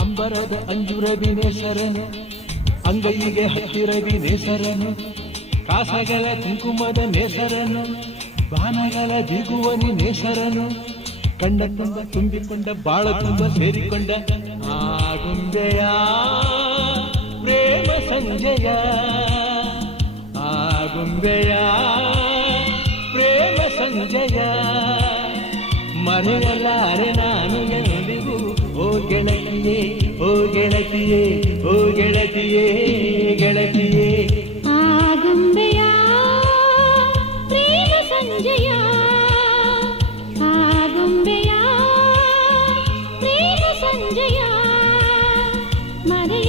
ಅಂಬರದ ಅಂಜುರವಿನೇಸರನು ಅಂಗೈಗೆ ಹತ್ತಿರವಿನೇಸರನು ಕಾಸಗಳ ಕುಂಕುಮದ ನೇಸರನು ಬಾನಗಳ ದಿಗುವನಿ ನೇಸರನು ಕಣ್ಣ ತುಂಬ ತುಂಬಿಕೊಂಡ ಬಾಳ ತುಂಬ ಸೇರಿಕೊಂಡ ಆಗುಂಬೆಯ ಪ್ರೇಮ ಸಂಜಯ ಆಗುಂಬೆಯ ಪ್ರೇಮ ಸಂಜಯ ಮರೆಯಲಾರೆ ನಾನು ಎಂದಿಗೂ ಓ ಗೆಳತಿಯೇ ಓ ಗೆಳತಿಯೇ ಓ ಗೆಳತಿಯೇ ಗೆಳತಿಯೇ ಆಗುಂಬೆಯ ಪ್ರೇಮ ಸಂಜಯ ಆಗುಂಬೆಯ ಪ್ರೇಮ ಸಂಜಯ ಮರೆಯ